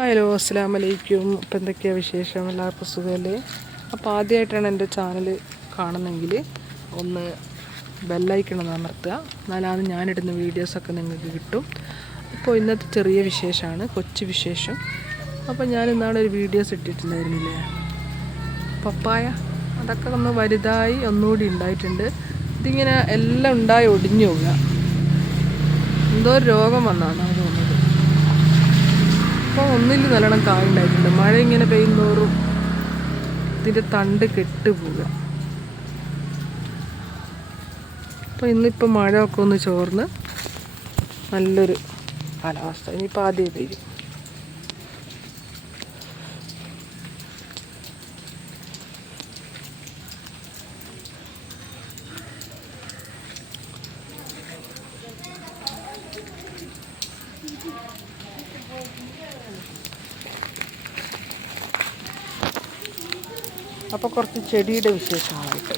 Hello അസ്സാം വലൈക്കും ഇപ്പം എന്തൊക്കെയാണ് വിശേഷം? എല്ലാവർക്കും സുഖമല്ലേ അപ്പോൾ ആദ്യമായിട്ടാണ് എന്റെ ചാനൽ കാണുന്നതെങ്കിൽ ഒന്ന് ബെല്ലൈക്കണം അമർത്തുക. എന്നാലാണ് ഞാനിടുന്ന വീഡിയോസൊക്കെ നിങ്ങൾക്ക് കിട്ടും. അപ്പോൾ ഇന്നത്തെ ചെറിയ വിശേഷമാണ് കൊച്ചു വിശേഷം. അപ്പോൾ ഞാൻ ഇന്നാളെ ഒരു വീഡിയോസ് ഇട്ടിട്ടുണ്ടായിരുന്നില്ലേ? പപ്പായ അതൊക്കെ ഒന്ന് വലുതായി ഒന്നുകൂടി ഉണ്ടായിട്ടുണ്ട്. ഇതിങ്ങനെ എല്ലാം ഉണ്ടായി ഒടിഞ്ഞു പോവുക. എന്തോ രോഗം വന്നാണ് തോന്നുന്നത് അപ്പോൾ ഒന്നിൽ നല്ലോണം കായ ഉണ്ടായിട്ടുണ്ട് മഴ ഇങ്ങനെ പെയ്യുന്നോറും ഇതിന്റെ തണ്ട് കെട്ടുപോവുക. അപ്പോൾ ഇന്നിപ്പോൾ മഴ ഒക്കെ ഒന്ന് ചോർന്ന് നല്ലൊരു കാലാവസ്ഥ. ഇനിയിപ്പോൾ ആദ്യം പെയ്യും. അപ്പോൾ കുറച്ച് ചെടിയുടെ വിശേഷങ്ങളായിട്ട്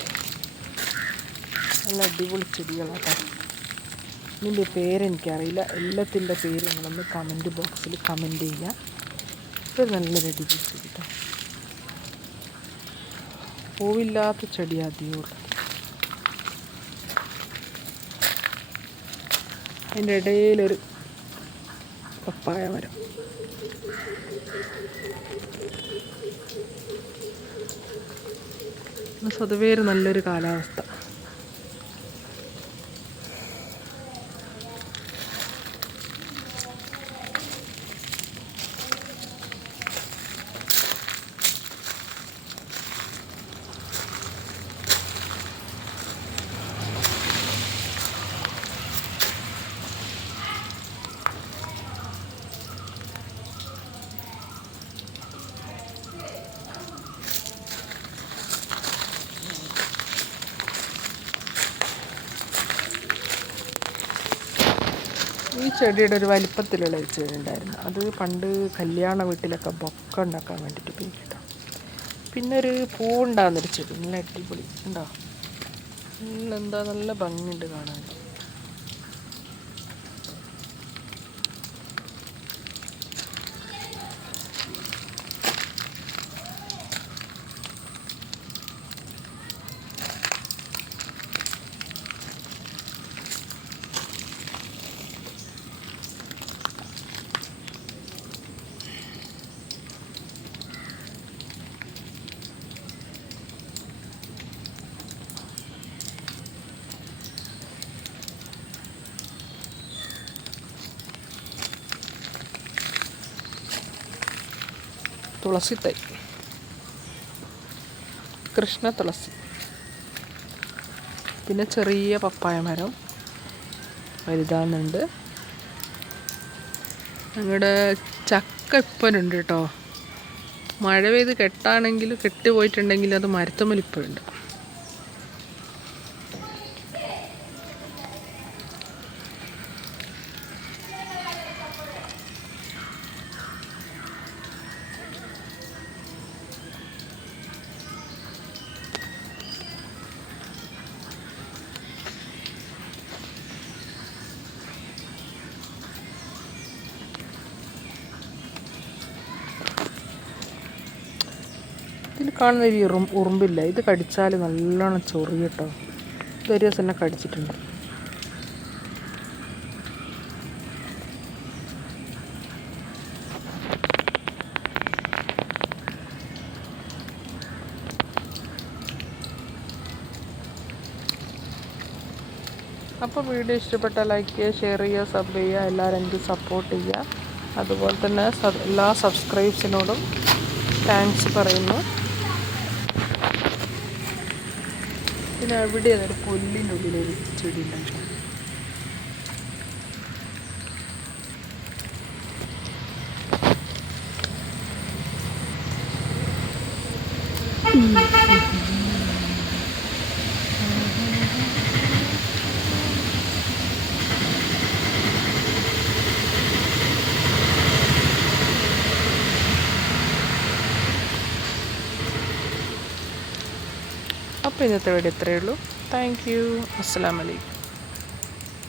നല്ല അടിപൊളി ചെടികളാട്ടോ. ഇതിന്റെ പേരെനിക്കറിയില്ല എല്ലാത്തിന്റെ പേര് നിങ്ങളൊന്ന് കമന്റ് ബോക്സിൽ കമന്റ് ചെയ്യുക. ഒരു നല്ലൊരു അടിപൊളി ചെടി പൂവില്ലാത്ത ചെടി അധികമുള്ളൂ അതിന്റെ ഇടയിലൊരു പപ്പായ മരം. സ്വതവേ ഒരു നല്ലൊരു കാലാവസ്ഥ. ഈ ചെടിയുടെ ഒരു വലിപ്പത്തിലുള്ള ഒരു ചെടി ഉണ്ടായിരുന്നു. അത് പണ്ട് കല്യാണ വീട്ടിലൊക്കെ ബൊക്ക ഉണ്ടാക്കാൻ വേണ്ടിയിട്ട് ഉപയോഗിക്കാം പിന്നെ ഒരു പൂവുണ്ടാകുന്നൊരു ചെടി. നല്ല അടിപൊളി. ഉണ്ടോ നല്ല എന്താ നല്ല ഭംഗിയുണ്ട് കാണാൻ. തുളസി തൈ. കൃഷ്ണ തുളസി. പിന്നെ ചെറിയ പപ്പായ മരം വലുതാകുന്നുണ്ട് ഞങ്ങളുടെ ചക്ക ഇപ്പനുണ്ട് കേട്ടോ മഴ പെയ്ത് കെട്ടാണെങ്കിൽ കെട്ടിപ്പോയിട്ടുണ്ടെങ്കിൽ അത് മരത്തുമ്മൽ ഇപ്പോഴുണ്ട് ഇതിൽ കാണുന്ന ഒരു ഉറും ഉറുമ്പില്ല. ഇത് കടിച്ചാൽ നല്ലോണം ചൊറി കേട്ടോ ഇതൊരു ദിവസം എന്നെ കടിച്ചിട്ടുണ്ട്. അപ്പോൾ വീഡിയോ ഇഷ്ടപ്പെട്ടാൽ ലൈക്ക് ചെയ്യുക ഷെയർ ചെയ്യുക സബ് ചെയ്യുക എല്ലാവരും എനിക്ക് സപ്പോർട്ട് ചെയ്യുക. അതുപോലെ തന്നെ എല്ലാ സബ്സ്ക്രൈബ്സിനോടും താങ്ക്സ് പറയുന്നു. പിന്നെ എവിടെയാണ് ഒരു പുല്ലിന്റെ ഒരു ചെടി ഉണ്ടായിരുന്നു അപ്പോൾ ഇന്നത്തെ വീഡിയോ ഇത്രയേ ഉള്ളൂ. താങ്ക് യു അസ്സാം വലൈക്കും